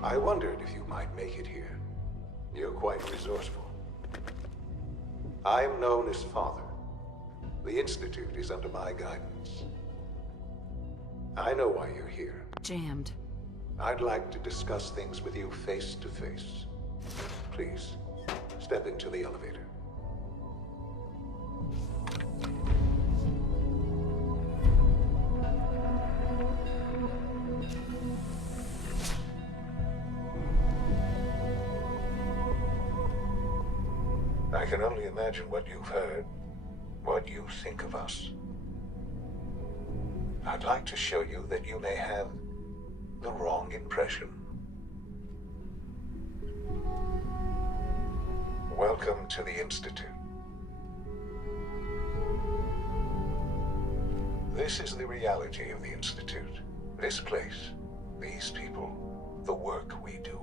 I wondered if you might make it here. You're quite resourceful. I'm known as Father. The Institute is under my guidance. I know why you're here. Jammed. I'd like to discuss things with you face to face. Please, step into the elevator. I can only imagine what you've heard, what you think of us. I'd like to show you that you may have the wrong impression. Welcome to the Institute. This is the reality of the Institute. This place, these people, the work we do.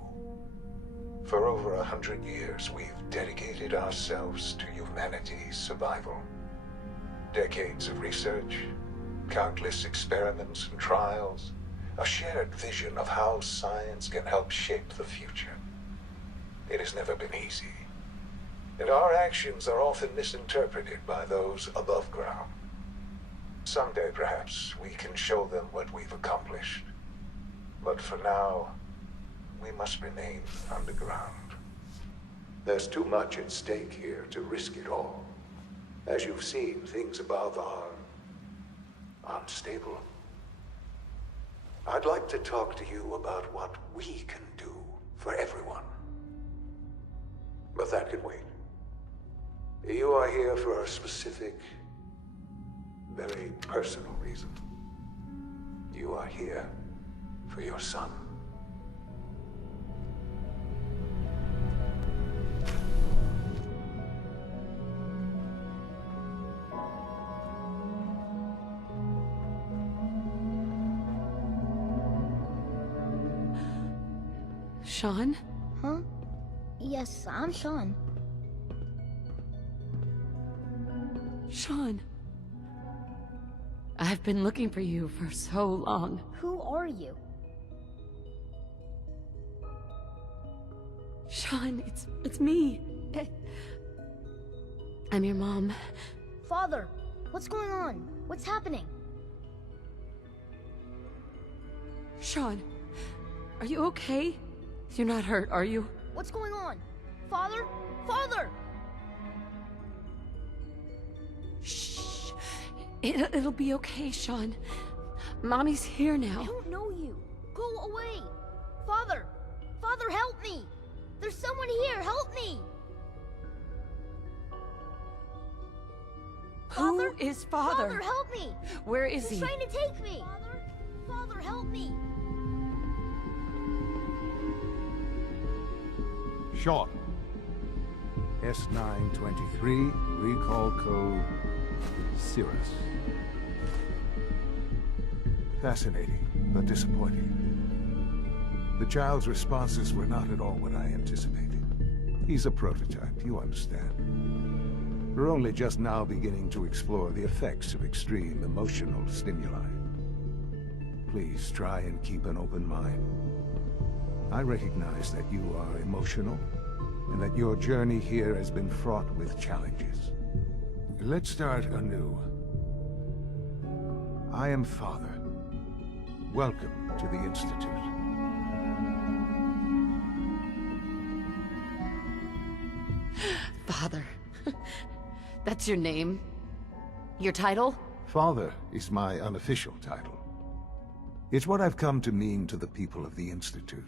For over 100 years, we've dedicated ourselves to humanity's survival. Decades of research, countless experiments and trials, a shared vision of how science can help shape the future. It has never been easy, and our actions are often misinterpreted by those above ground. Someday, perhaps, we can show them what we've accomplished. But for now, we must remain underground. There's too much at stake here to risk it all. As you've seen, things above are unstable. I'd like to talk to you about what we can do for everyone. But that can wait. You are here for a specific, very personal reason. You are here for your son. Sean? Huh? Yes, I'm Sean. Sean. I've been looking for you for so long. Who are you? Sean, it's me. I'm your mom. Father, what's going on? What's happening? Sean, are you okay? You're not hurt, are you? What's going on? Father? Father! Shh. It'll be okay, Sean. Mommy's here now. I don't know you. Go away. Father! Father, help me! There's someone here, help me! Father? Who is Father? Father, help me! Where is he? He's trying to take me! Father, help me! Sean. S923, recall code Cirrus. Fascinating. but disappointing. The child's responses were not at all what I anticipated. He's a prototype, you understand. We're only just now beginning to explore the effects of extreme emotional stimuli. Please try and keep an open mind. I recognize that you are emotional, and that your journey here has been fraught with challenges. Let's start anew. I am Father. Welcome to the Institute. Father. That's your name? Your title? Father is my unofficial title. It's what I've come to mean to the people of the Institute.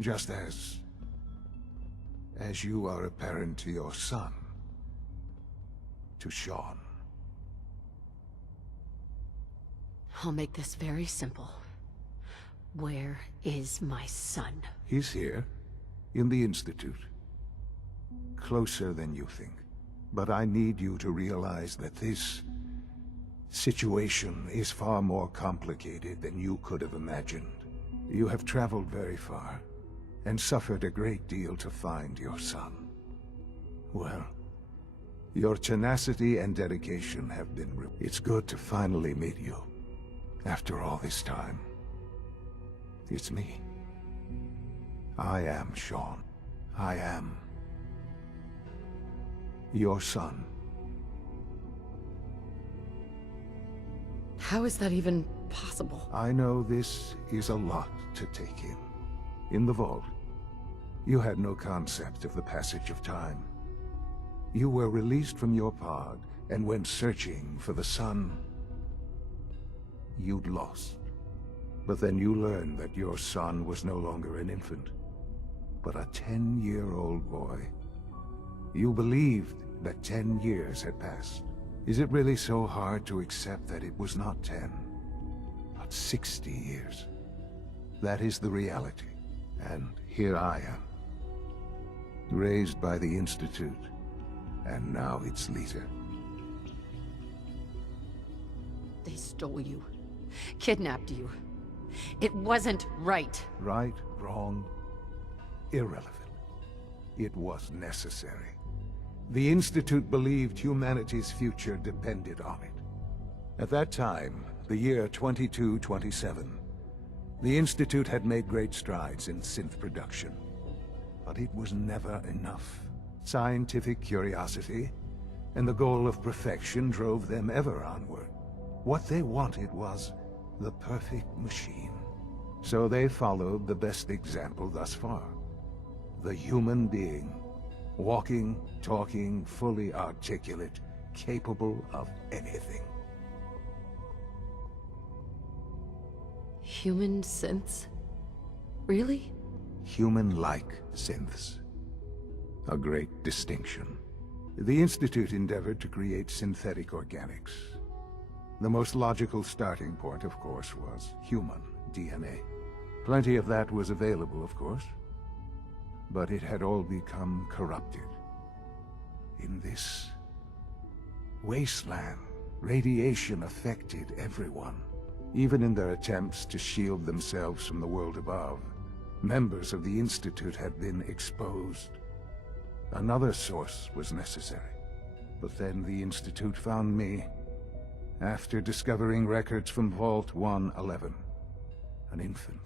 Just as you are a parent to your son. To Sean. I'll make this very simple. Where is my son? He's here, in the Institute. Closer than you think. But I need you to realize that this situation is far more complicated than you could have imagined. You have traveled very far, and suffered a great deal to find your son. Well, your tenacity and dedication have been It's good to finally meet you. After all this time. It's me. I am Sean. I am your son. How is that even possible? I know this is a lot to take in. In the vault, you had no concept of the passage of time. You were released from your pod and went searching for the son you'd lost. But then you learned that your son was no longer an infant, but a 10-year-old boy. You believed that 10 years had passed. Is it really so hard to accept that it was not 10, but 60 years? That is the reality. And here I am, raised by the Institute, and now its leader. They stole you. Kidnapped you. It wasn't right. Right, wrong, irrelevant. It was necessary. The Institute believed humanity's future depended on it. At that time, the year 2227, the Institute had made great strides in synth production. But it was never enough. Scientific curiosity and the goal of perfection drove them ever onward. What they wanted was the perfect machine. So they followed the best example thus far. The human being. Walking, talking, fully articulate, capable of anything. Human synths? Really? Human-like synths. A great distinction. The Institute endeavored to create synthetic organics. The most logical starting point, of course, was human DNA. Plenty of that was available, of course. But it had all become corrupted. In this wasteland, radiation affected everyone. Even in their attempts to shield themselves from the world above, members of the Institute had been exposed. Another source was necessary. But then the Institute found me, after discovering records from Vault 111. An infant,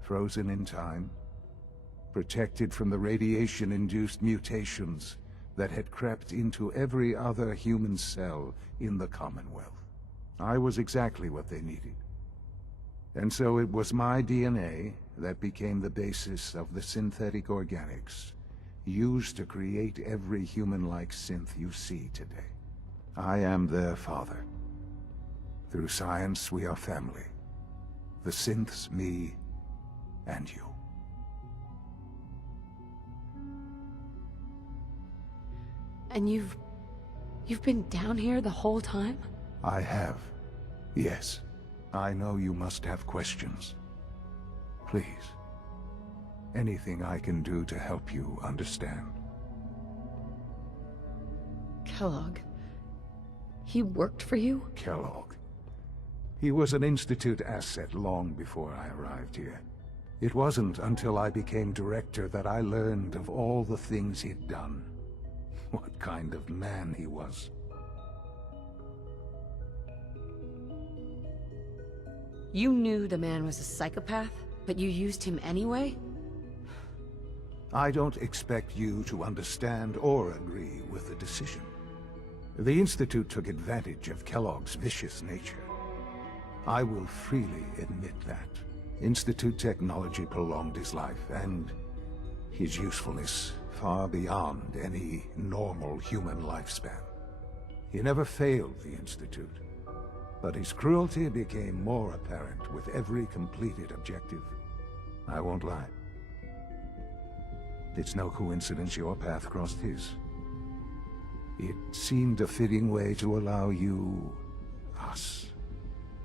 frozen in time, protected from the radiation-induced mutations that had crept into every other human cell in the Commonwealth. I was exactly what they needed. And so it was my DNA that became the basis of the synthetic organics used to create every human-like synth you see today. I am their father. Through science, we are family. The synths, me, and you. And you've been down here the whole time? I have. Yes. I know you must have questions. Please. Anything I can do to help you understand. Kellogg. He worked for you? Kellogg. He was an Institute asset long before I arrived here. It wasn't until I became director that I learned of all the things he'd done. What kind of man he was. You knew the man was a psychopath, but you used him anyway? I don't expect you to understand or agree with the decision. The Institute took advantage of Kellogg's vicious nature. I will freely admit that. Institute technology prolonged his life, and his usefulness far beyond any normal human lifespan. He never failed the Institute, but his cruelty became more apparent with every completed objective. I won't lie. It's no coincidence your path crossed his. It seemed a fitting way to allow you, us,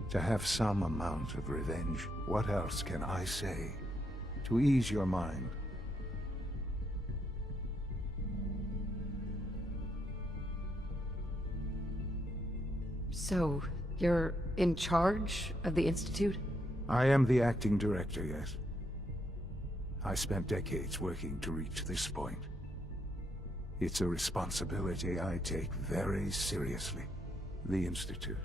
to have some amount of revenge. What else can I say to ease your mind? So, you're in charge of the Institute? I am the acting director, yes. I spent decades working to reach this point. It's a responsibility I take very seriously. The Institute.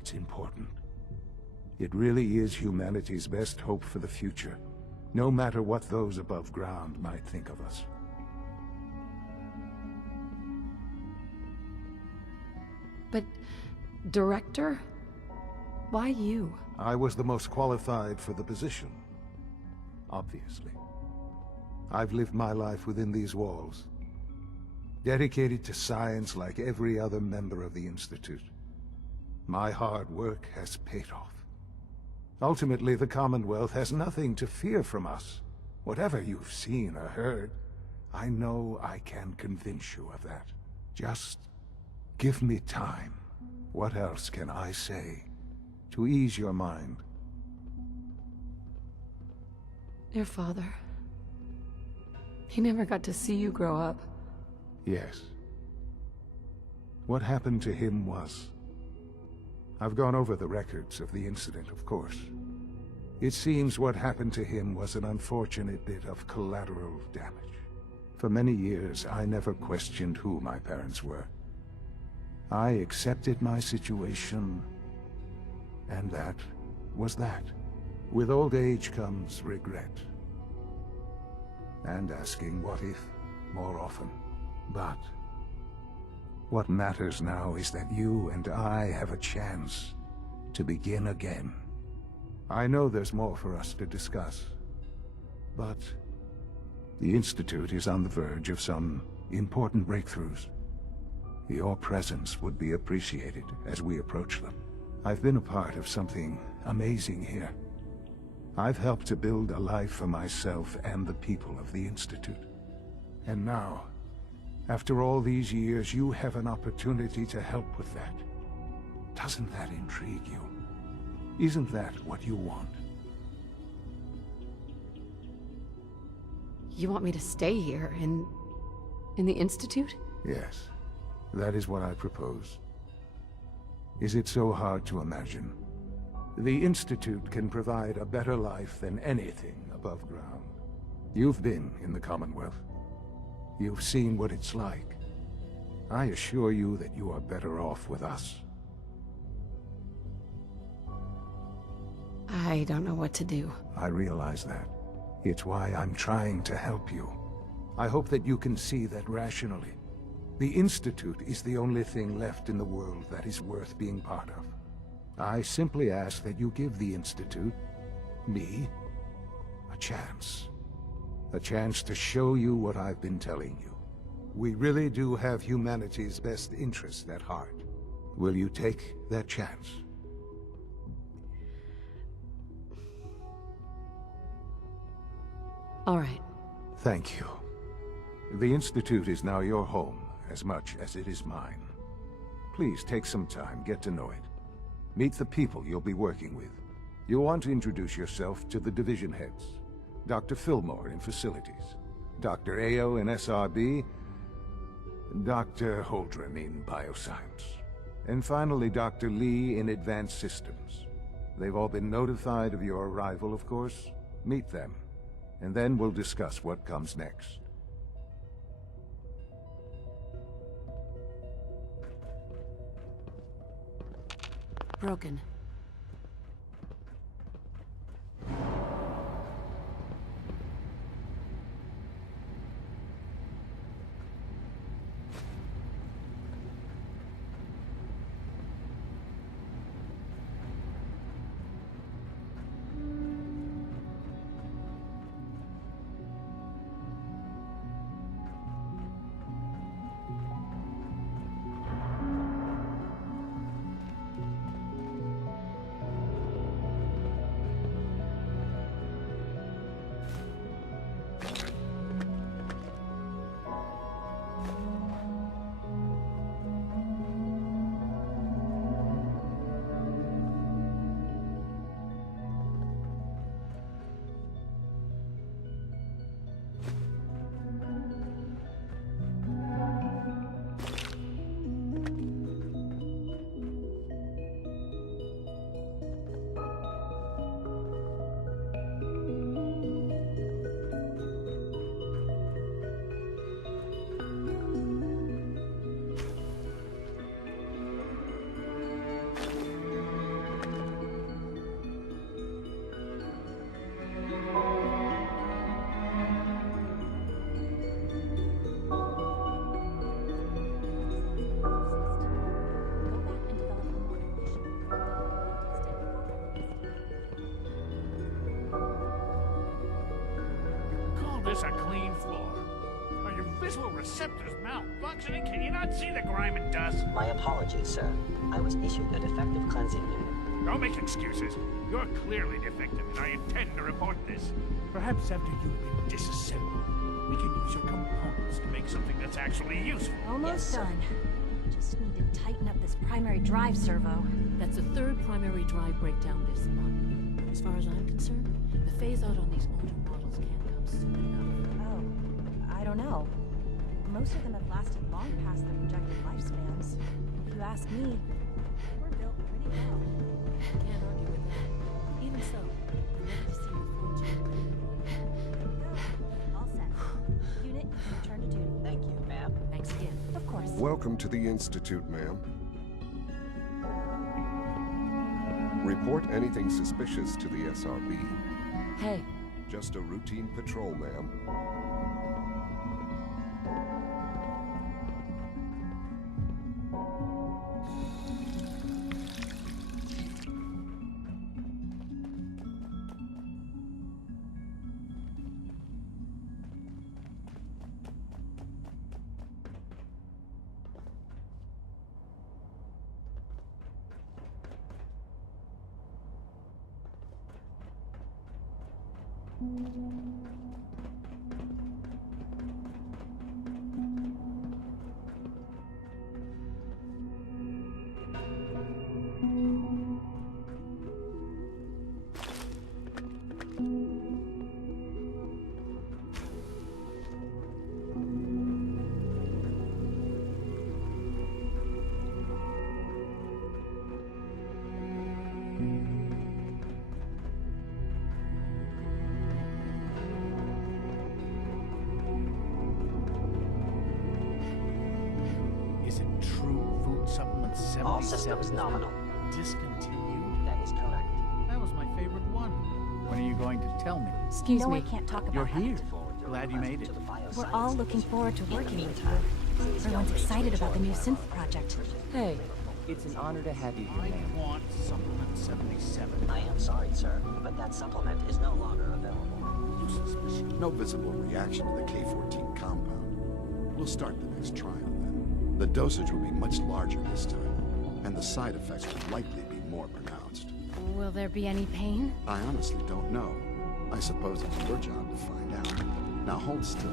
It's important. It really is humanity's best hope for the future, no matter what those above ground might think of us. But, Director? Why you? I was the most qualified for the position, obviously. I've lived my life within these walls, dedicated to science like every other member of the Institute. My hard work has paid off. Ultimately, the Commonwealth has nothing to fear from us. Whatever you've seen or heard, I know I can convince you of that. Just give me time. What else can I say to ease your mind? Your father. He never got to see you grow up. Yes. What happened to him was... I've gone over the records of the incident, of course. It seems what happened to him was an unfortunate bit of collateral damage. For many years, I never questioned who my parents were. I accepted my situation, and that was that. With old age comes regret. And asking what if more often. But what matters now is that you and I have a chance to begin again. I know there's more for us to discuss, but the Institute is on the verge of some important breakthroughs. Your presence would be appreciated as we approach them. I've been a part of something amazing here. I've helped to build a life for myself and the people of the Institute. And now, after all these years, you have an opportunity to help with that. Doesn't that intrigue you? Isn't that what you want? You want me to stay here, in the Institute? Yes, that is what I propose. Is it so hard to imagine? The Institute can provide a better life than anything above ground. You've been in the Commonwealth. You've seen what it's like. I assure you that you are better off with us. I don't know what to do. I realize that. It's why I'm trying to help you. I hope that you can see that rationally. The Institute is the only thing left in the world that is worth being part of. I simply ask that you give the Institute, me, a chance. A chance to show you what I've been telling you. We really do have humanity's best interest at heart. Will you take that chance? All right. Thank you. The Institute is now your home, as much as it is mine. Please take some time, get to know it. Meet the people you'll be working with. You'll want to introduce yourself to the division heads. Dr. Fillmore in Facilities, Dr. Ayo in SRB, Dr. Holdren in Bioscience. And finally, Dr. Lee in Advanced Systems. They've all been notified of your arrival, of course. Meet them, and then we'll discuss what comes next. Broken. This a clean floor. Are your visual receptors malfunctioning? Can you not see the grime and dust? My apologies, sir. I was issued a defective cleansing unit. Don't make excuses. You're clearly defective, and I intend to report this. Perhaps after you've been disassembled, we can use your components to make something that's actually useful. Almost done. Just need to tighten up this primary drive servo. That's the third primary drive breakdown this month. As far as I'm concerned, the phase-out on these older models can't come soon enough. Oh, I don't know. Most of them have lasted long past their projected lifespans. If you ask me, we're built pretty well. Can't argue with that. Even so, I'm ready to see your full job. All set. Unit, you can return to duty. Thank you, ma'am. Thanks again. Of course. Welcome to the Institute, ma'am. Report anything suspicious to the SRB. Hey, Just a routine patrol, ma'am. Is it true food supplement 77? All systems nominal. Discontinued? That is correct. That was my favorite one. When are you going to tell me? excuse No, me. I can't talk about You're that. here. Forward your Glad you request made it. to the We're bioscience all looking division. forward to In the working with you. meantime, please Everyone's feel free to excited about the new enjoy synth project. Hey, It's an honor to have you here, I ma'am. want supplement 77. I am sorry, sir, but that supplement is no longer available. Useless machine. No visible reaction to the K-14 compound. We'll start the next trial then. The dosage will be much larger this time, and the side effects will likely be more pronounced. Will there be any pain? I honestly don't know. I suppose it's your job to find out. Now hold still.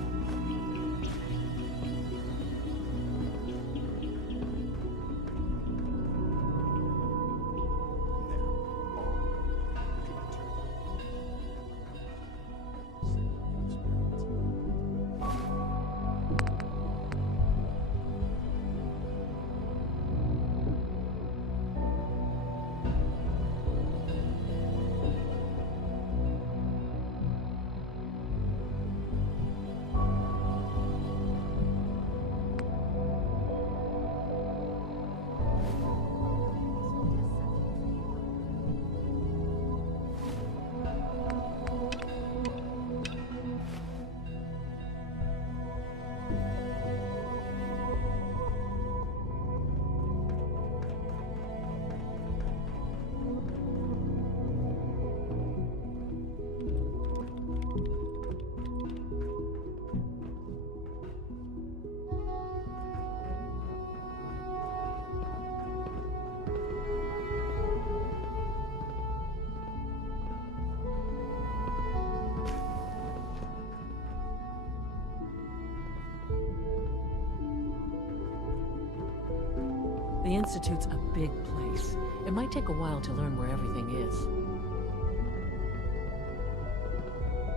The Institute's a big place. It might take a while to learn where everything is.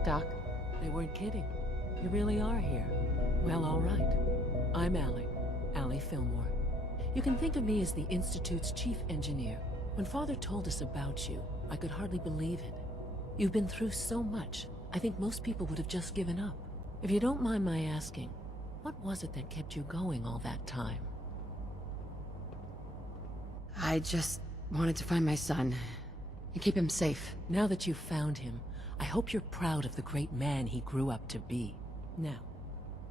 Doc? They weren't kidding. You really are here. Well, all right. I'm Allie Fillmore. You can think of me as the Institute's chief engineer. When Father told us about you, I could hardly believe it. You've been through so much, I think most people would have just given up. If you don't mind my asking, what was it that kept you going all that time? I just wanted to find my son and keep him safe. Now that you've found him, I hope you're proud of the great man he grew up to be. Now,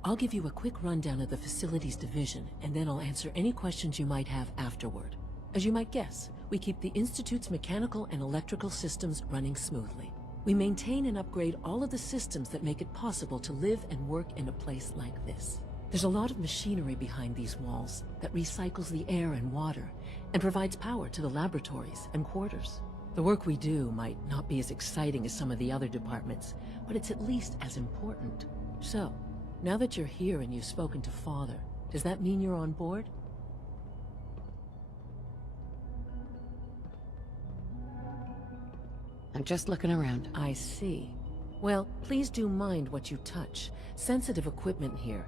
I'll give you a quick rundown of the Facilities Division, and then I'll answer any questions you might have afterward. As you might guess, we keep the Institute's mechanical and electrical systems running smoothly. We maintain and upgrade all of the systems that make it possible to live and work in a place like this. There's a lot of machinery behind these walls that recycles the air and water and provides power to the laboratories and quarters. The work we do might not be as exciting as some of the other departments, but it's at least as important. So, now that you're here and you've spoken to Father, does that mean you're on board? I'm just looking around. I see. Well, please do mind what you touch. Sensitive equipment here,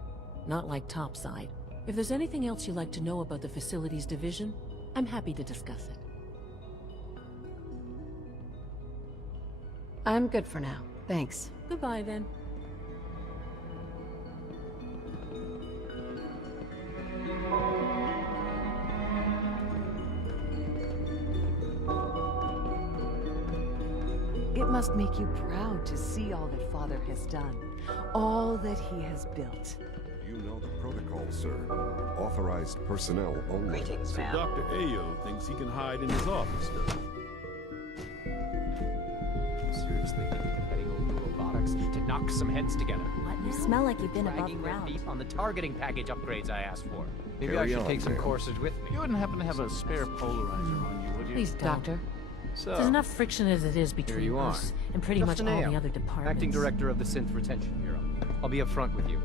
not like topside. If there's anything else you'd like to know about the Facilities Division, I'm happy to discuss it. I'm good for now. Thanks. Goodbye, then. It must make you proud to see all that Father has done, all that he has built. You know the protocol, sir. Authorized personnel only. Greetings, ma'am. Dr. Ayo thinks he can hide in his office, though. Seriously, heading over to robotics to knock some heads together. You smell like you've been above Dragging their ground. feet on the targeting package upgrades I asked for. Maybe Carry I should on, take some ma'am. courses with me. You wouldn't happen to have a spare polarizer on you, would you? Please don't. Doctor? So, There's enough friction as it is here between you are. us and pretty much Justin all Ayo, the other departments. Acting Director of the Synth Retention Bureau. I'll be upfront with you.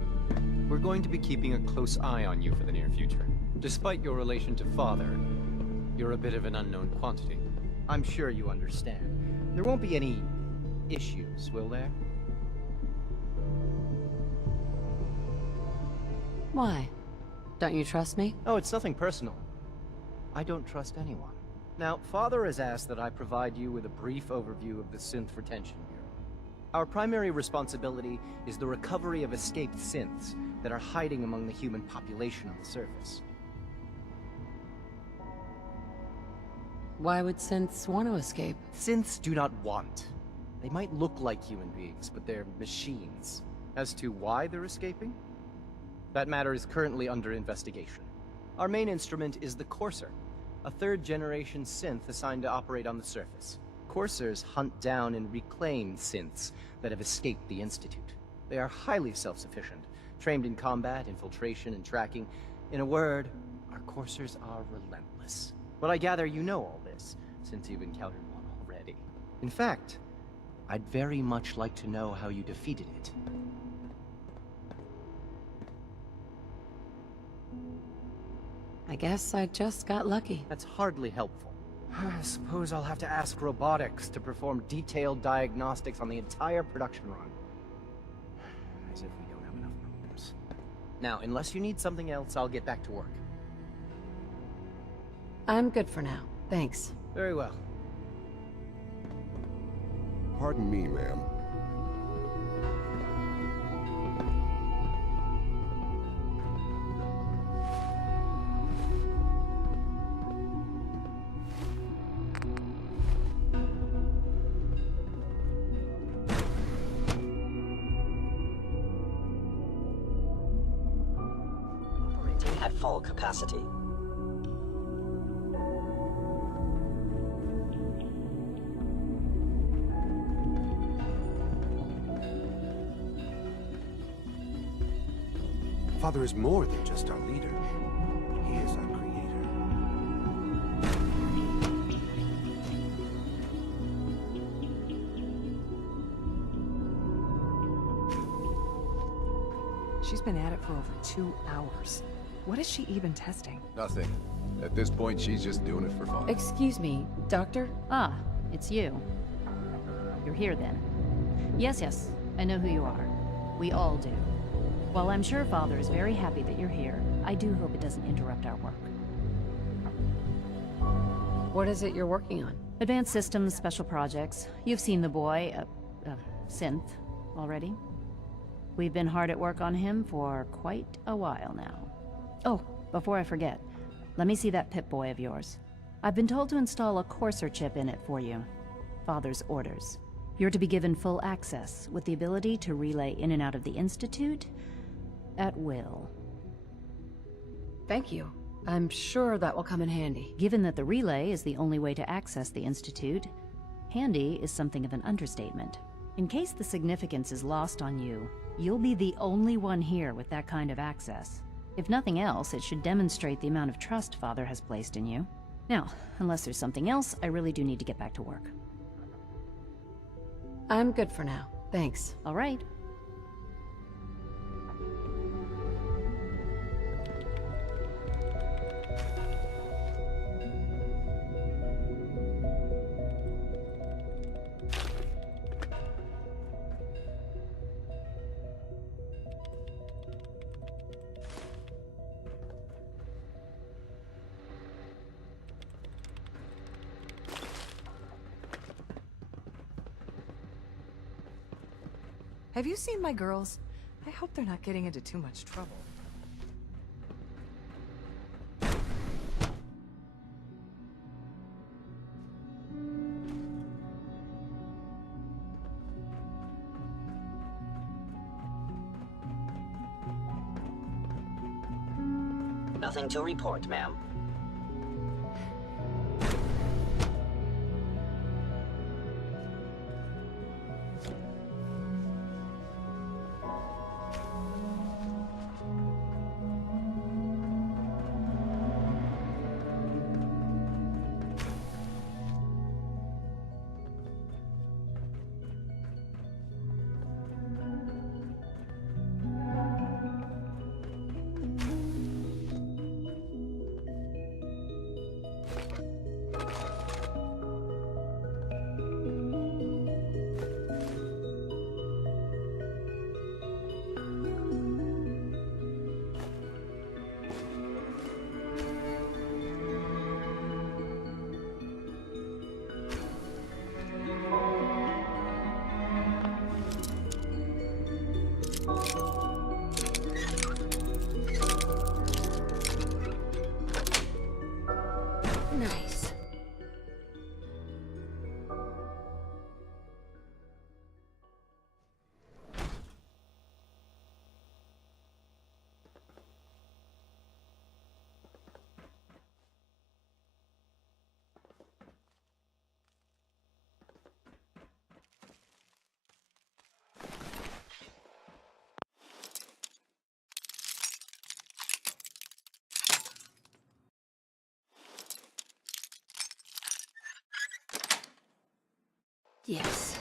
We're going to be keeping a close eye on you for the near future. Despite your relation to Father, you're a bit of an unknown quantity. I'm sure you understand. There won't be any issues, will there? Why? Don't you trust me? Oh, it's nothing personal. I don't trust anyone. Now, Father has asked that I provide you with a brief overview of the Synth Retention Bureau. Our primary responsibility is the recovery of escaped synths that are hiding among the human population on the surface. Why would synths want to escape? Synths do not want. They might look like human beings, but they're machines. As to why they're escaping? That matter is currently under investigation. Our main instrument is the Courser, a third-generation synth assigned to operate on the surface. Coursers hunt down and reclaim synths that have escaped the Institute. They are highly self-sufficient, trained in combat, infiltration, and tracking. In a word, our Coursers are relentless. But I gather you know all this, since you've encountered one already. In fact, I'd very much like to know how you defeated it. I guess I just got lucky. That's hardly helpful. I suppose I'll have to ask robotics to perform detailed diagnostics on the entire production run. As if we don't have enough problems. Now, unless you need something else, I'll get back to work. I'm good for now. Thanks. Very well. Pardon me, ma'am. Operating at full capacity. Father is more than just our leader. He is our creator. She's been at it for over 2 hours. What is she even testing? Nothing. At this point, she's just doing it for fun. Excuse me, Doctor? Ah, it's you. You're here then. Yes, I know who you are. We all do. While I'm sure Father is very happy that you're here, I do hope it doesn't interrupt our work. What is it you're working on? Advanced systems, special projects. You've seen the boy, Synth, already. We've been hard at work on him for quite a while now. Oh, before I forget, let me see that Pip-Boy of yours. I've been told to install a courser chip in it for you. Father's orders. You're to be given full access, with the ability to relay in and out of the Institute at will. Thank you. I'm sure that will come in handy. Given that the relay is the only way to access the Institute, handy is something of an understatement. In case the significance is lost on you, you'll be the only one here with that kind of access. If nothing else, it should demonstrate the amount of trust Father has placed in you. Now, unless there's something else, I really do need to get back to work. I'm good for now. Thanks. All right. Have you seen my girls? I hope they're not getting into too much trouble. Nothing to report, ma'am. Nice. Yes.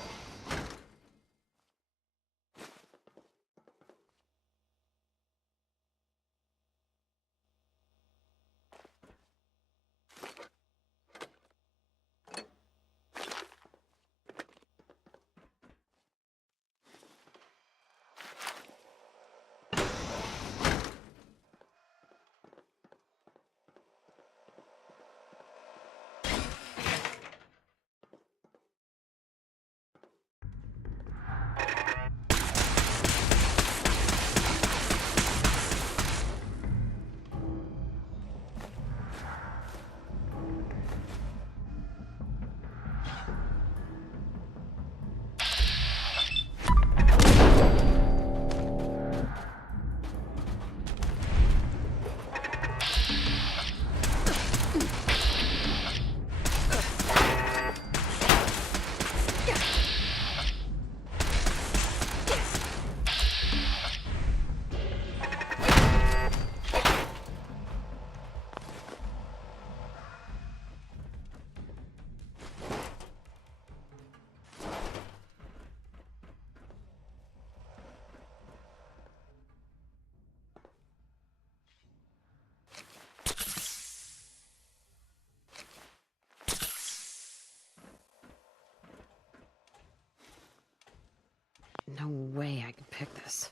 No way I can pick this.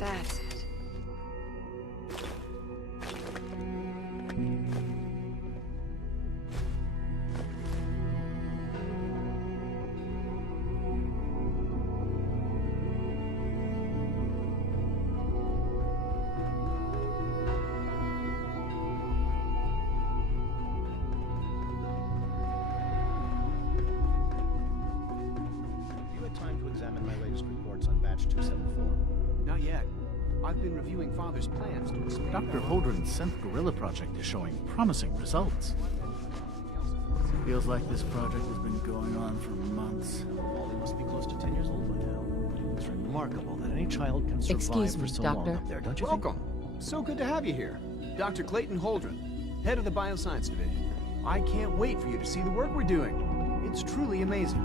That's it. You had time to examine my latest reports on batch 274? Not yet. I've been reviewing Father's plans to expand... Dr. Holdren's synth gorilla project is showing promising results. Feels like this project has been going on for months. Wally must be close to 10 years old by now. It's remarkable that any child can survive Excuse me, for so Doctor. long up there, don't you Welcome. So good to have you here. Dr. Clayton Holdren, head of the Bioscience Division. I can't wait for you to see the work we're doing. It's truly amazing.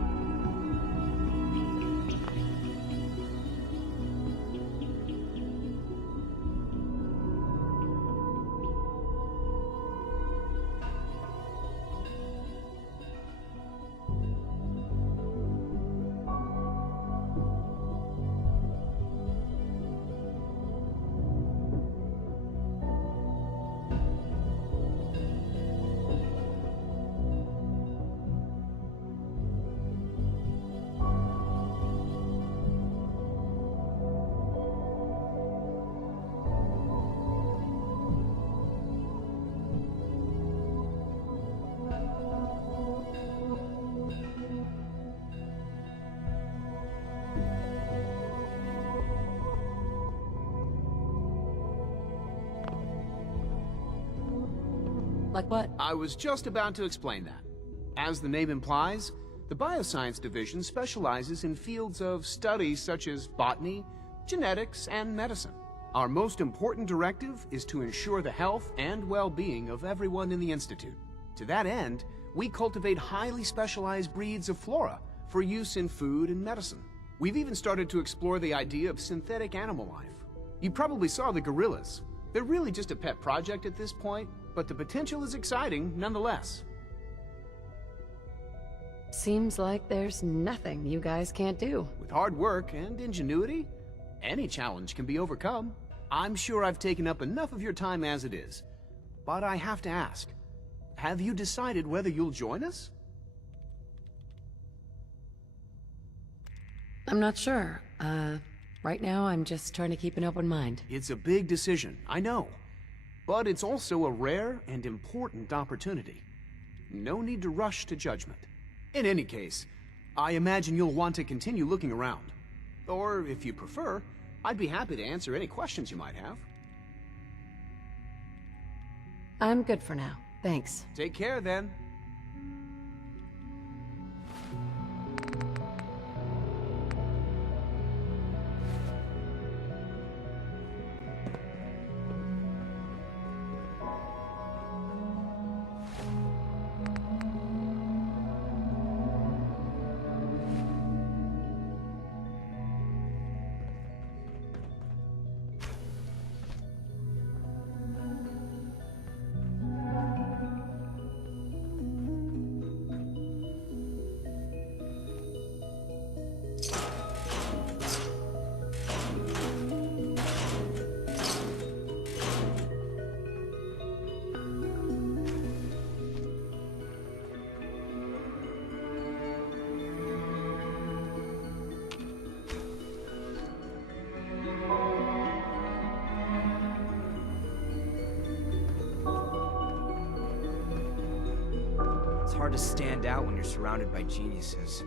Like what? I was just about to explain that. As the name implies, the Bioscience Division specializes in fields of study such as botany, genetics, and medicine. Our most important directive is to ensure the health and well-being of everyone in the Institute. To that end, we cultivate highly specialized breeds of flora for use in food and medicine. We've even started to explore the idea of synthetic animal life. You probably saw the gorillas. They're really just a pet project at this point, but the potential is exciting nonetheless. Seems like there's nothing you guys can't do. With hard work and ingenuity, any challenge can be overcome. I'm sure I've taken up enough of your time as it is, but I have to ask, have you decided whether you'll join us? I'm not sure. Right now I'm just trying to keep an open mind. It's a big decision, I know. But it's also a rare and important opportunity. No need to rush to judgment. In any case, I imagine you'll want to continue looking around. Or, if you prefer, I'd be happy to answer any questions you might have. I'm good for now. Thanks. Take care, then. It's hard to stand out when you're surrounded by geniuses.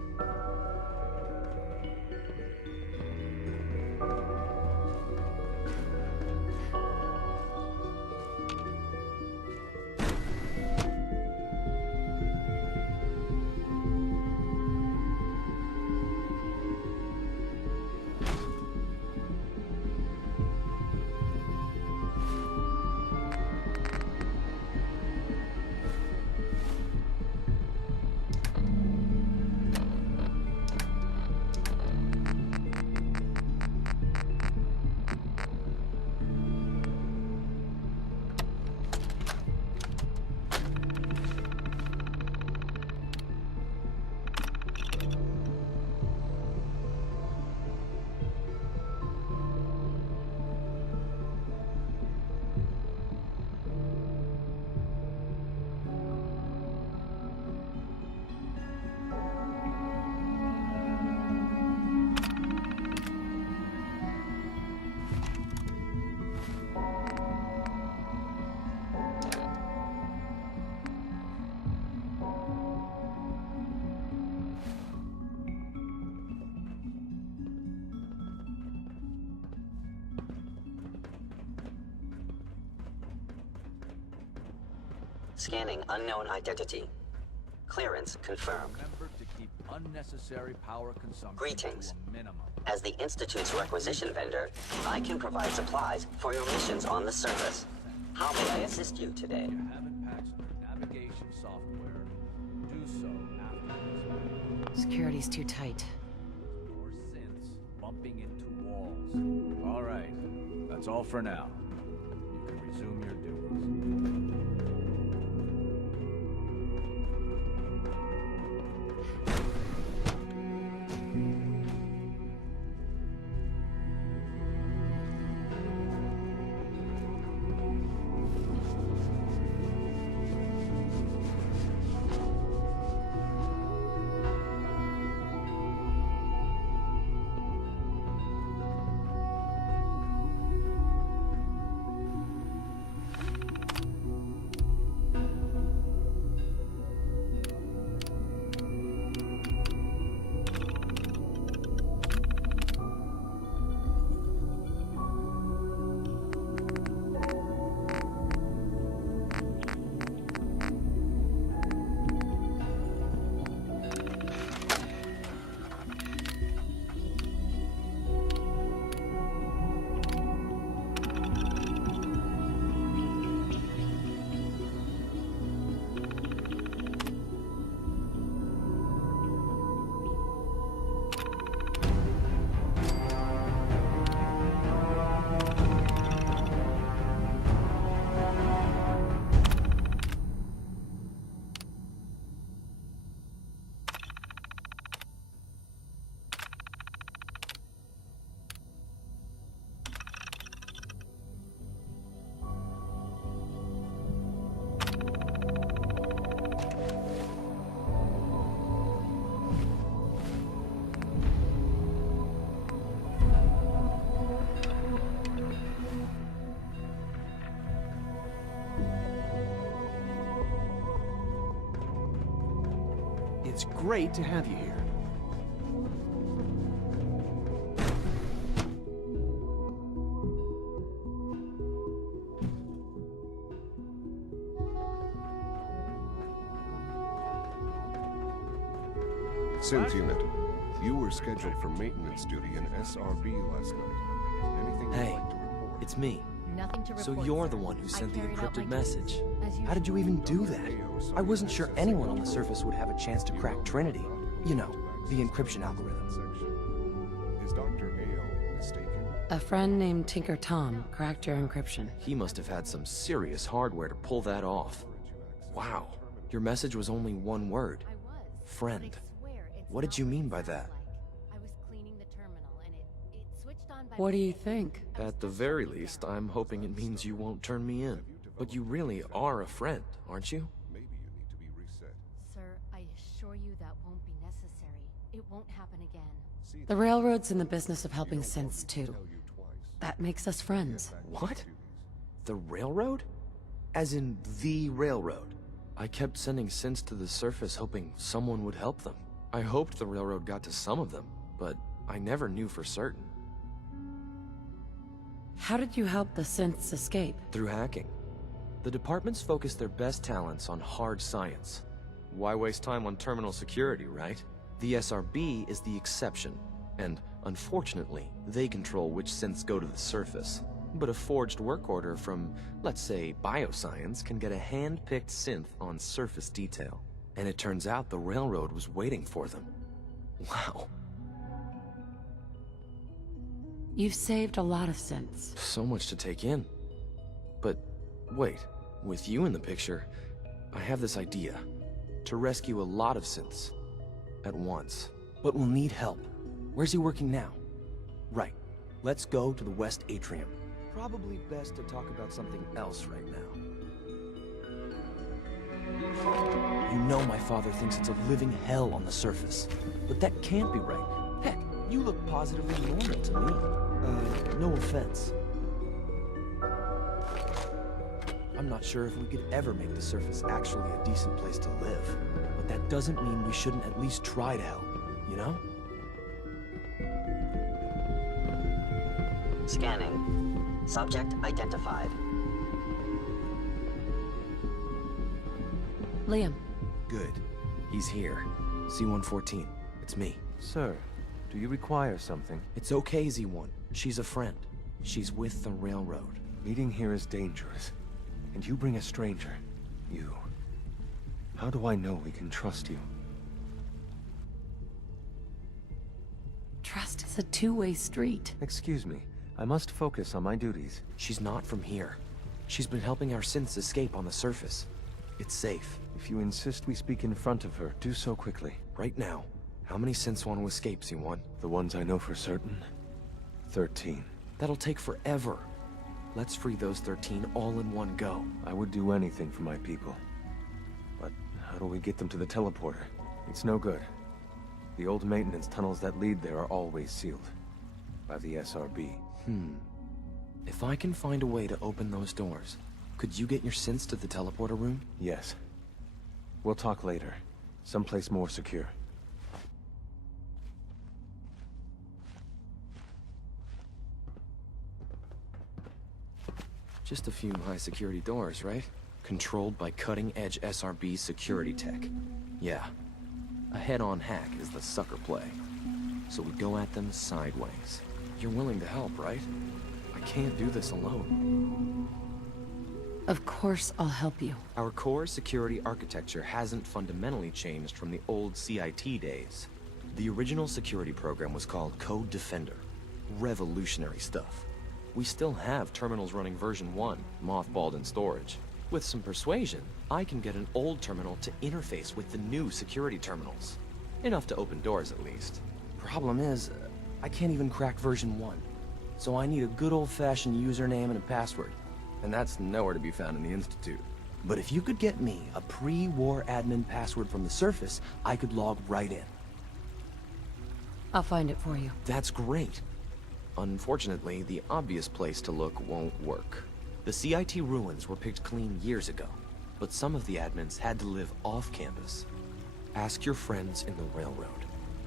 Scanning unknown identity. Clearance confirmed. Remember to keep unnecessary power consumption Greetings. to a minimum. As the Institute's requisition vendor, I can provide supplies for your missions on the surface. How may I assist you today? If you haven't patched your navigation software, do so after this. Security's too tight. Or synths bumping into walls. All right, that's all for now. You can resume your duties. It's great to have you here. Synth unit, you were scheduled for maintenance duty in SRB last night. Anything you'd Hey, like to report? it's me. Nothing to report, So you're the sir. one who I sent the carried out my encrypted message. duties, as How did you even do that? I wasn't sure anyone on the surface would have a chance to crack Trinity. You know, the encryption algorithm. Is Dr. Ao mistaken? A friend named Tinker Tom cracked your encryption. He must have had some serious hardware to pull that off. Wow, your message was only one word. Friend. What did you mean by that? I was cleaning the terminal and it switched on by What do you think? At the very least, I'm hoping it means you won't turn me in. But you really are a friend, aren't you? Maybe you need to be reset. Sir, I assure you that won't be necessary. It won't happen again. The Railroad's in the business of helping synths too. That makes us friends. What? The railroad? As in the railroad? I kept sending synths to the surface hoping someone would help them. I hoped the railroad got to some of them, but I never knew for certain. How did you help the synths escape? Through hacking. The departments focus their best talents on hard science. Why waste time on terminal security, right? The SRB is the exception, and unfortunately, they control which synths go to the surface. But a forged work order from, let's say, bioscience can get a hand-picked synth on surface detail. And it turns out the railroad was waiting for them. Wow. You've saved a lot of synths. So much to take in. But wait, with you in the picture, I have this idea. To rescue a lot of synths at once. But we'll need help. Where's he working now? Right. Let's go to the West Atrium. Probably best to talk about something else right now. You know my father thinks it's a living hell on the surface. But that can't be right. Heck, you look positively normal to me. No offense. I'm not sure if we could ever make the surface actually a decent place to live. But that doesn't mean we shouldn't at least try to help, you know? Scanning. Subject identified. Liam. Good. He's here. C-114. It's me. Sir, do you require something? It's okay, Z-1. She's a friend. She's with the railroad. Meeting here is dangerous. And you bring a stranger. You... How do I know we can trust you? Trust is a two-way street. Excuse me. I must focus on my duties. She's not from here. She's been helping our synths escape on the surface. It's safe. If you insist we speak in front of her, do so quickly. Right now, how many synths want to escape, C1? The ones I know for certain? 13. That'll take forever. Let's free those 13 all in one go. I would do anything for my people. But how do we get them to the teleporter? It's no good. The old maintenance tunnels that lead there are always sealed. By the SRB. If I can find a way to open those doors, could you get your synths to the teleporter room? Yes. We'll talk later. Someplace more secure. Just a few high-security doors, right? Controlled by cutting-edge SRB security tech. Yeah. A head-on hack is the sucker play. So we go at them sideways. You're willing to help, right? I can't do this alone. Of course I'll help you. Our core security architecture hasn't fundamentally changed from the old CIT days. The original security program was called Code Defender. Revolutionary stuff. We still have terminals running version 1, mothballed in storage. With some persuasion, I can get an old terminal to interface with the new security terminals. Enough to open doors, at least. Problem is, I can't even crack version 1. So I need a good old-fashioned username and a password. And that's nowhere to be found in the Institute. But if you could get me a pre-war admin password from the surface, I could log right in. I'll find it for you. That's great. Unfortunately, the obvious place to look won't work. The CIT ruins were picked clean years ago, but some of the admins had to live off-campus. Ask your friends in the railroad.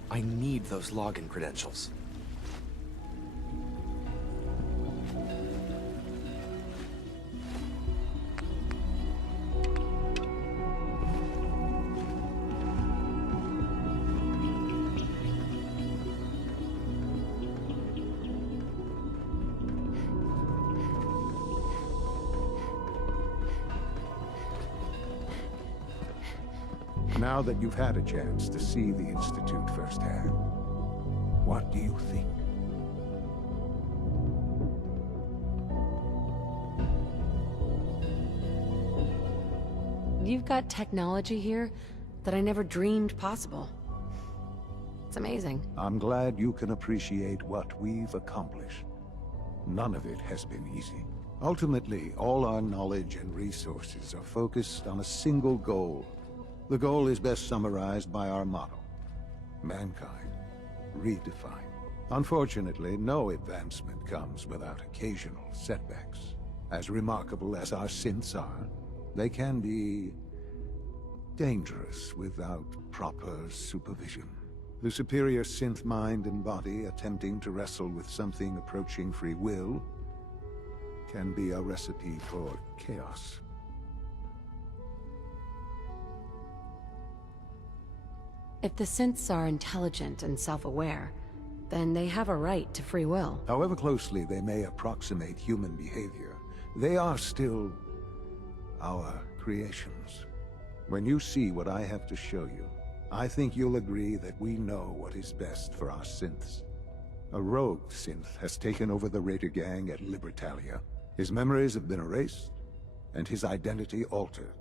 I need those login credentials. Now that you've had a chance to see the Institute firsthand, what do you think? You've got technology here that I never dreamed possible. It's amazing. I'm glad you can appreciate what we've accomplished. None of it has been easy. Ultimately, all our knowledge and resources are focused on a single goal. The goal is best summarized by our motto: mankind, redefined. Unfortunately, no advancement comes without occasional setbacks. As remarkable as our synths are, they can be dangerous without proper supervision. The superior synth mind and body attempting to wrestle with something approaching free will can be a recipe for chaos. If the synths are intelligent and self-aware, then they have a right to free will. However closely they may approximate human behavior, they are still our creations. When you see what I have to show you, I think you'll agree that we know what is best for our synths. A rogue synth has taken over the Raider gang at Libertalia. His memories have been erased, and his identity altered.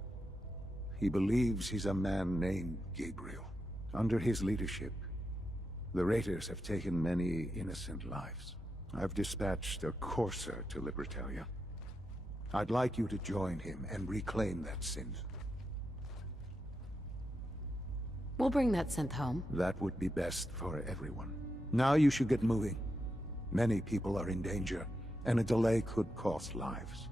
He believes he's a man named Gabriel. Under his leadership, the Raiders have taken many innocent lives. I've dispatched a courser to Libertalia. I'd like you to join him and reclaim that synth. We'll bring that synth home. That would be best for everyone. Now you should get moving. Many people are in danger, and a delay could cost lives.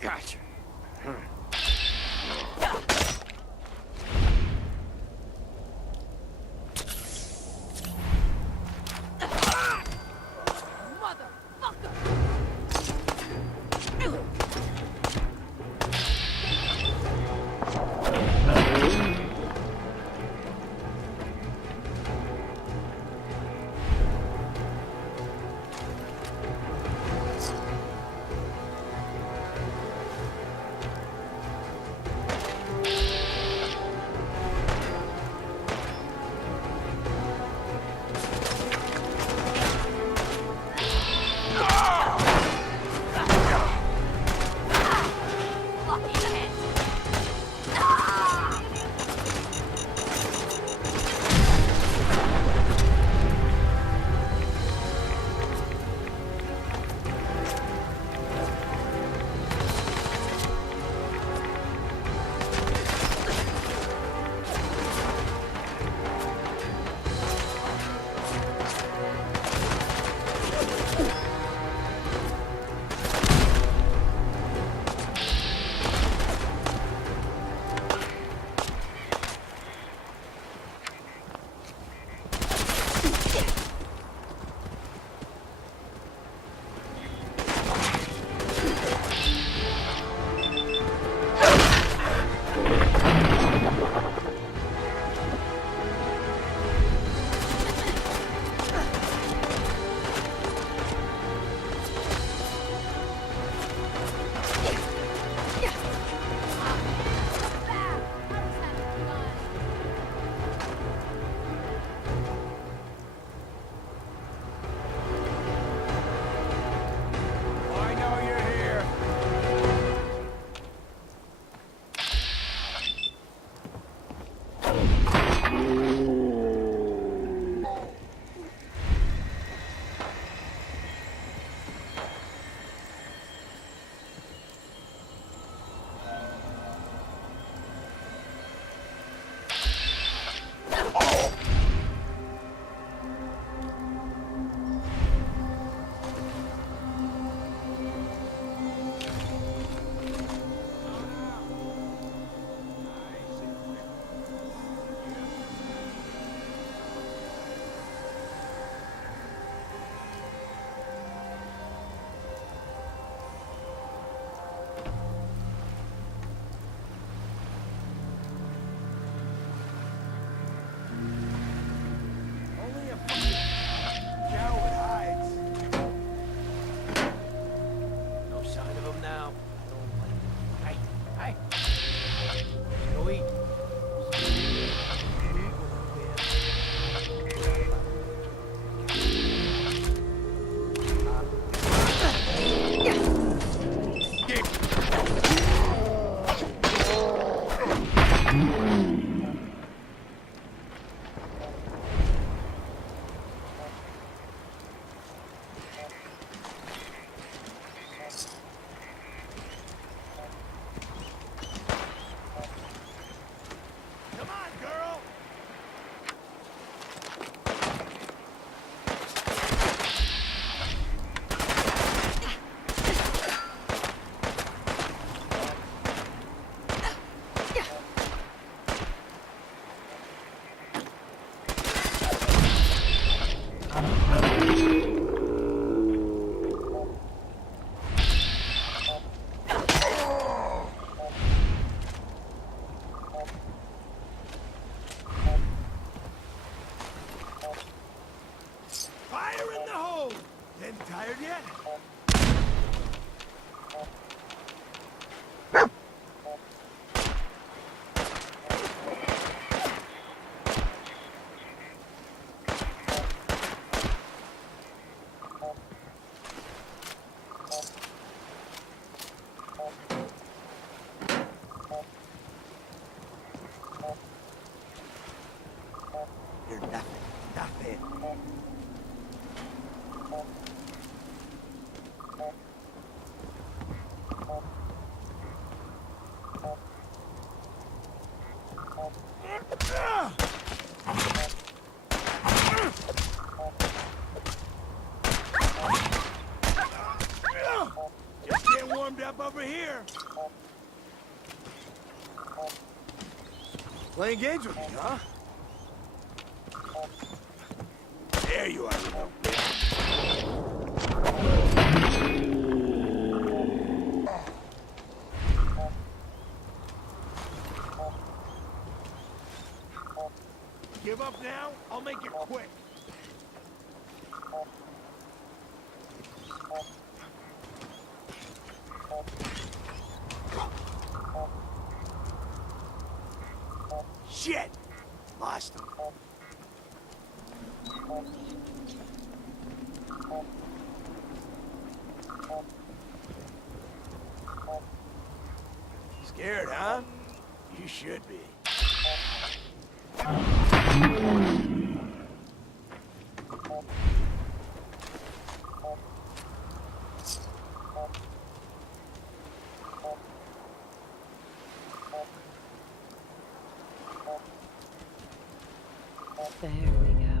Gotcha. Just get one warmed up over here. Playing games with me, huh? There you are, you little bitch. Give up now? I'll make it quick. Shit! Lost him. Scared, huh? You should be. There we go.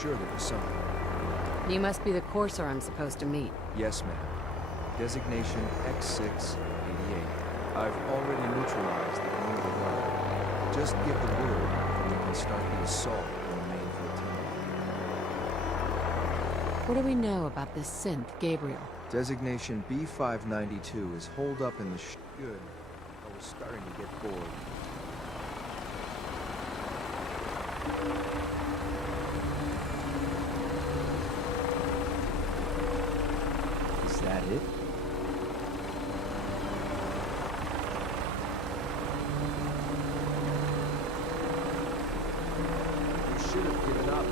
sure there was something. You must be the courser I'm supposed to meet. Yes, ma'am. Designation X688. I've already neutralized the enemy guard. Just give the word, and we can start the assault on the main flotilla. What do we know about this synth, Gabriel? Designation B592 is holed up in the Good. I was starting to get bored. Is that it? You should have given up.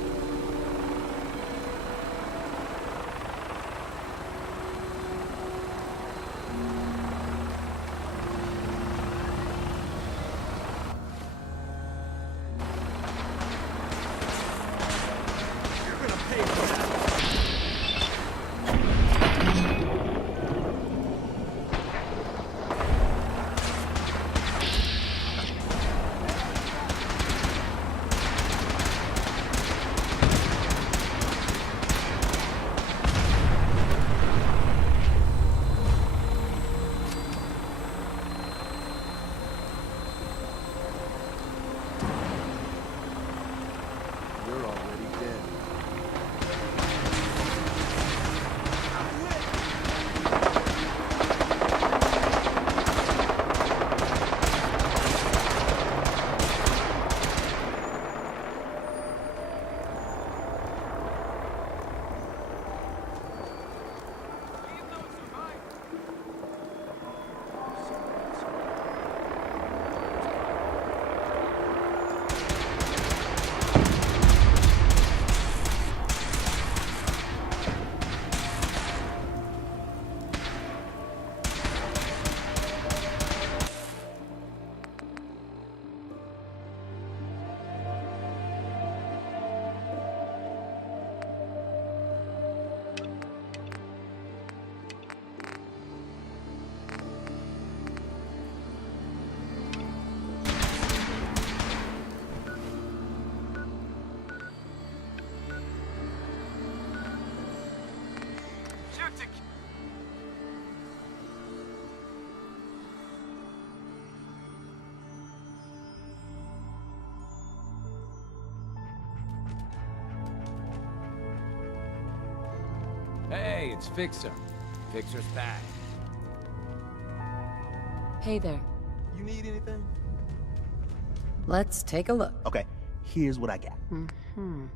Hey, it's Fixer. Fixer's back. Hey there. You need anything? Let's take a look. Okay, here's what I got. Mm-hmm.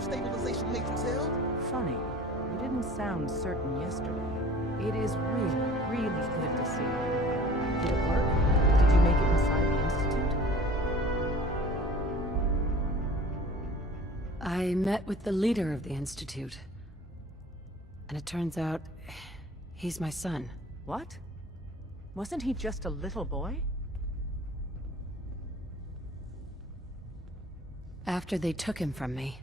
Stabilization matrix held? Funny. You didn't sound certain yesterday. It is really, really good to see you. Did it work? Did you make it inside the Institute? I met with the leader of the Institute. And it turns out, he's my son. What? Wasn't he just a little boy? After they took him from me,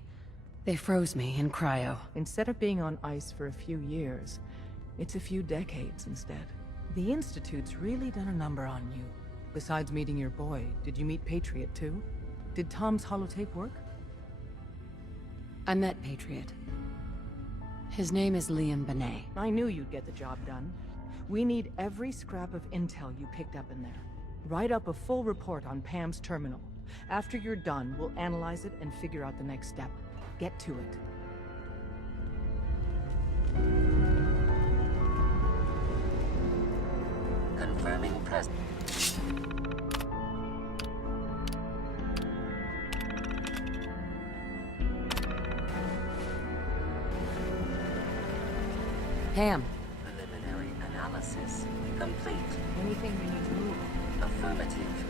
they froze me in cryo. Instead of being on ice for a few years, it's a few decades instead. The Institute's really done a number on you. Besides meeting your boy, did you meet Patriot too? Did Tom's holotape work? I met Patriot. His name is Liam Benet. I knew you'd get the job done. We need every scrap of intel you picked up in there. Write up a full report on Pam's terminal. After you're done, we'll analyze it and figure out the next step. Get to it. Confirming present. Pam. Preliminary analysis complete. Anything we need to move? Affirmative.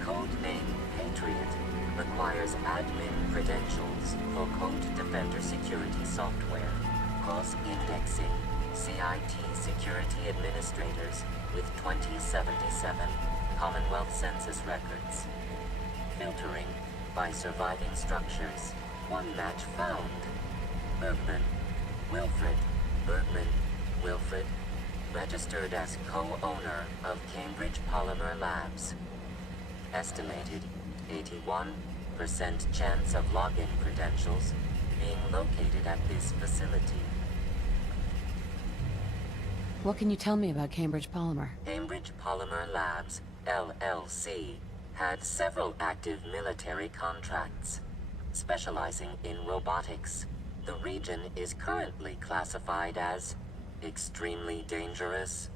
Code name Patriot requires admin credentials for Code Defender security software. Cross-indexing CIT security administrators with 2077 Commonwealth Census records. Filtering by surviving structures. One match found. Bergman. Wilfred. Bergman. Wilfred. Registered as co-owner of Cambridge Polymer Labs. Estimated 81% chance of login credentials being located at this facility. What can you tell me about Cambridge Polymer? Cambridge Polymer Labs, LLC, had several active military contracts, specializing in robotics. The region is currently classified as extremely dangerous.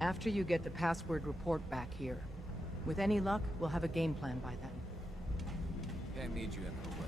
After you get the password report back here. With any luck, we'll have a game plan by then. Pam needs you in the way.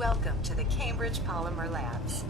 Welcome to the Cambridge Polymer Labs.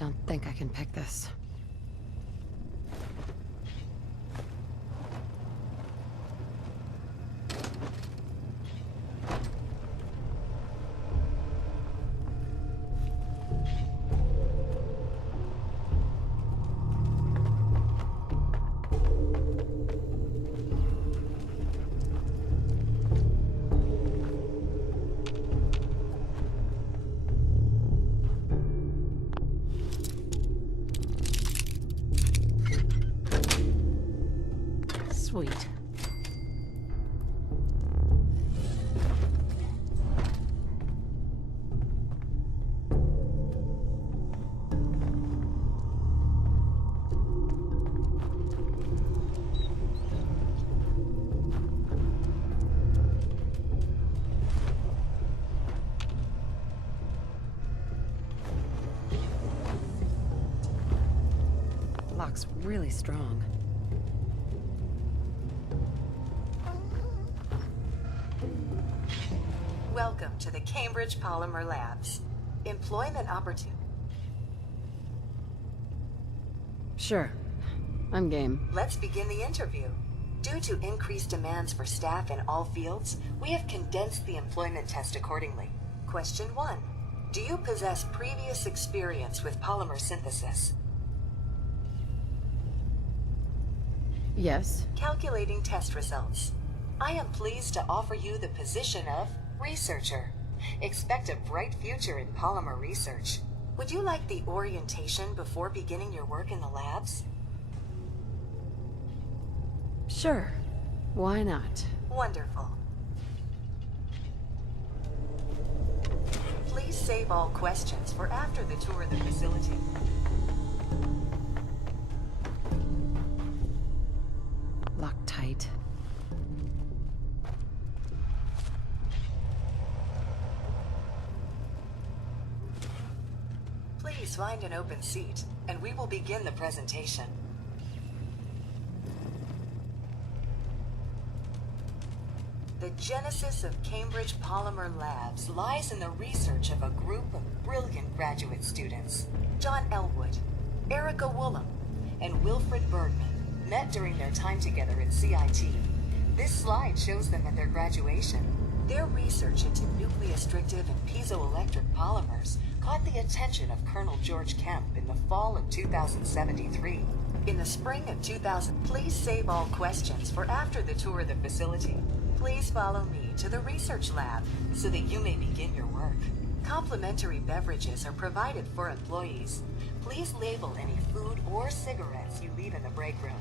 Don't think I can pick this. Sweet. Lock's really strong. Welcome to the Cambridge Polymer Labs. Employment opportunity. Sure. I'm game. Let's begin the interview. Due to increased demands for staff in all fields, we have condensed the employment test accordingly. Question 1. Do you possess previous experience with polymer synthesis? Yes. Calculating test results. I am pleased to offer you the position of researcher. Expect a bright future in polymer research. Would you like the orientation before beginning your work in the labs? Sure. Why not? Wonderful. Please save all questions for after the tour of the facility. Locked tight. Please find an open seat, and we will begin the presentation. The genesis of Cambridge Polymer Labs lies in the research of a group of brilliant graduate students. John Elwood, Erica Woolham, and Wilfred Bergman met during their time together at CIT. This slide shows them at their graduation. Their research into nucleostrictive and piezoelectric polymers caught the attention of Colonel George Kemp in the fall of 2073. In the spring of 2000, please save all questions for after the tour of the facility. Please follow me to the research lab so that you may begin your work. Complimentary beverages are provided for employees. Please label any food or cigarettes you leave in the break room.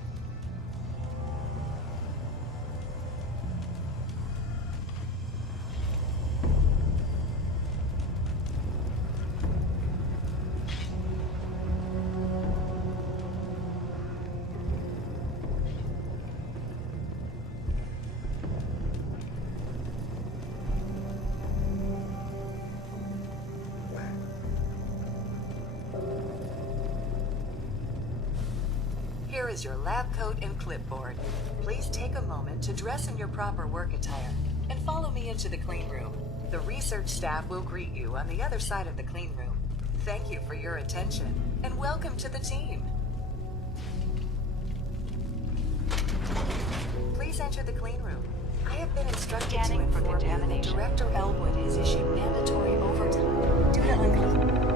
Here is your lab coat and clipboard. Please take a moment to dress in your proper work attire and follow me into the clean room. The research staff will greet you on the other side of the clean room. Thank you for your attention and welcome to the team. Please enter the clean room. I have been instructed to inform you that Director Elwood has issued mandatory overtime due to uncomfortable.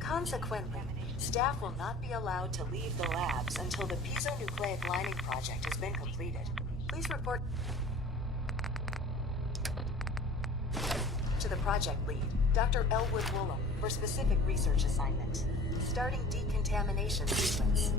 Consequently, staff will not be allowed to leave the labs until the piezonucleic lining project has been completed. Please report to the project lead, Dr. Elwood Woolham, for specific research assignment. Starting decontamination sequence.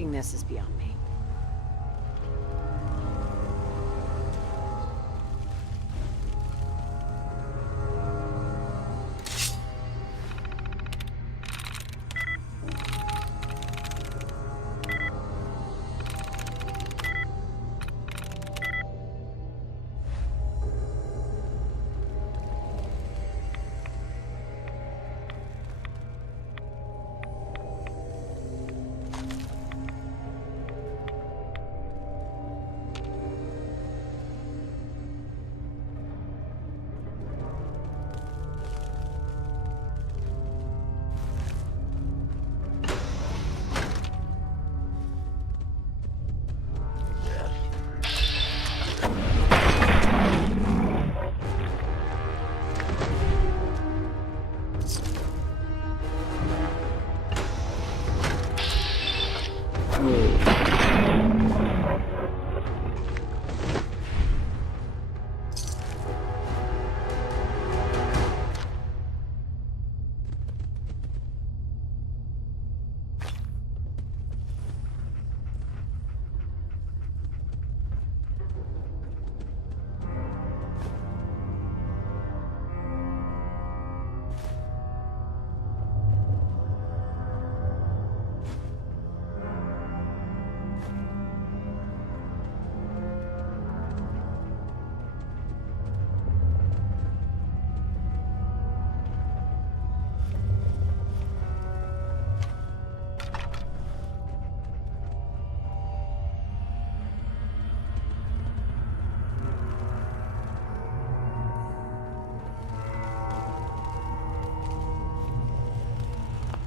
Unlocking this is beyond me.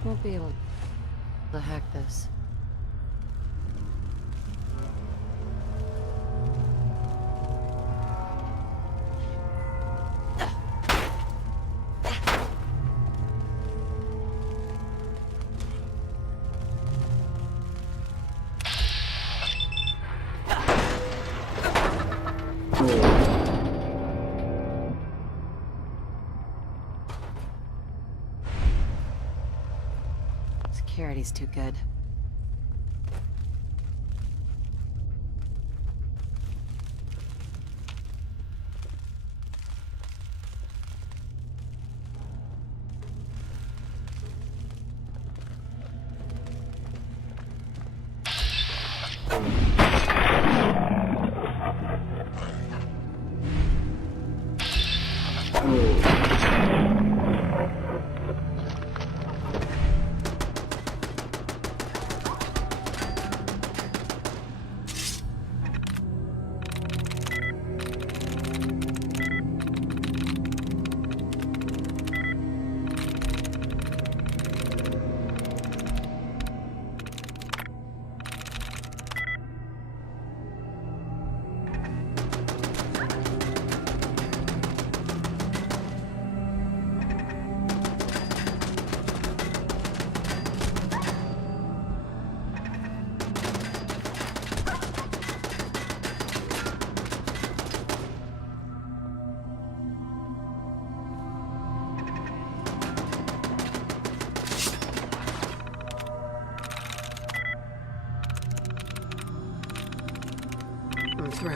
Won't be able to hack this. Security's too good. I'm through.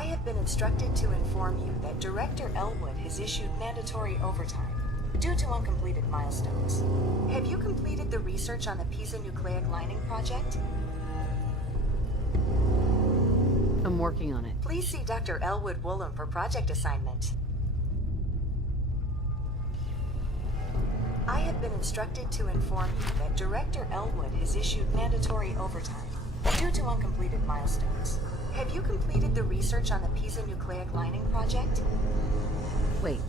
I have been instructed to inform you that Director Elwood has issued mandatory overtime due to uncompleted milestones. Have you completed the research on the Pisa nucleic lining project? I'm working on it. Please see Dr. Elwood Woolham for project assignment. I have been instructed to inform you that Director Elwood has issued mandatory overtime due to uncompleted milestones. Have you completed the research on the Pisa nucleic lining project? Wait,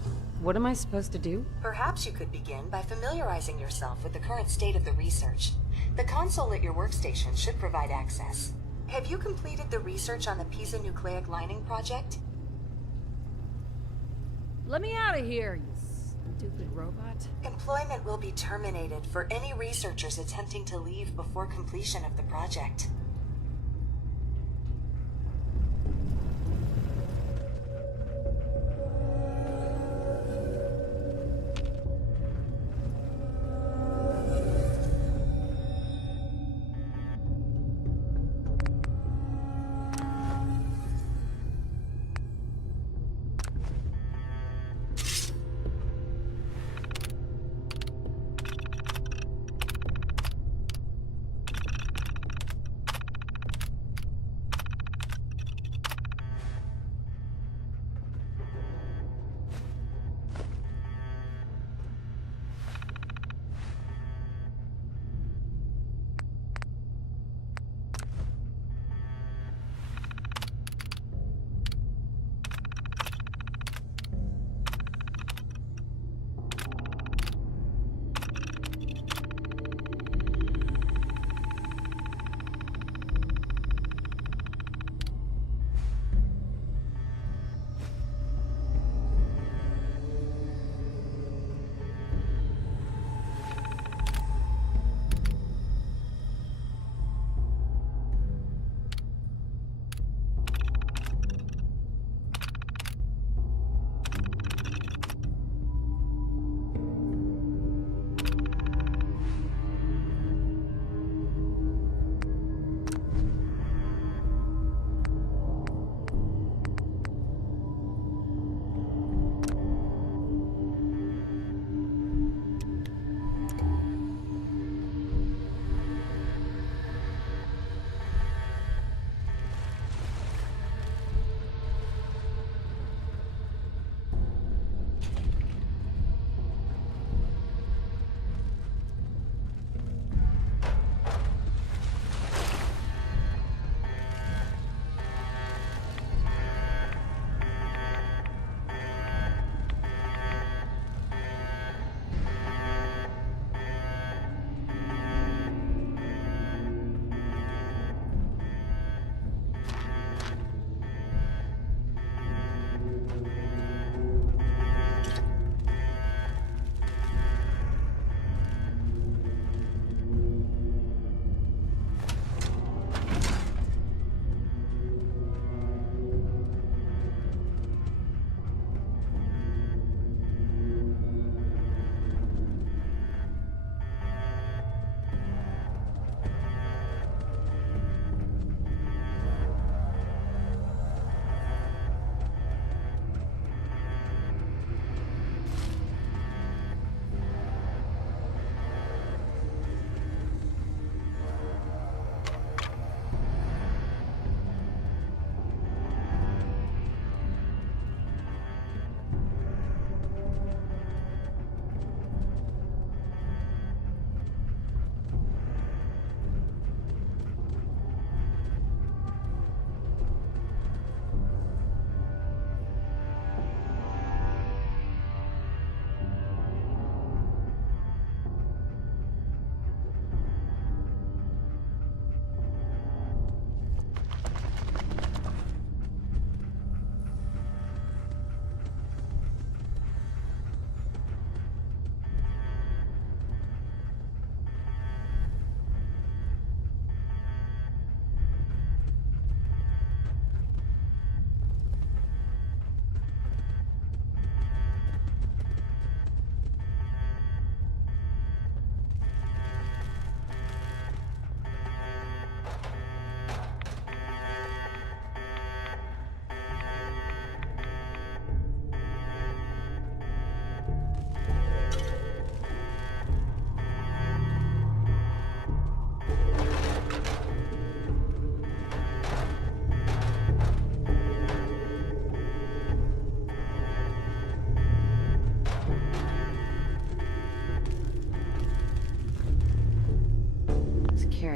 what am I supposed to do? Perhaps you could begin by familiarizing yourself with the current state of the research. The console at your workstation should provide access. Have you completed the research on the Pisa nucleic lining project? Let me out of here, you stupid robot. Employment will be terminated for any researchers attempting to leave before completion of the project.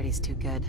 Freddy's too good.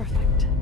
Perfect.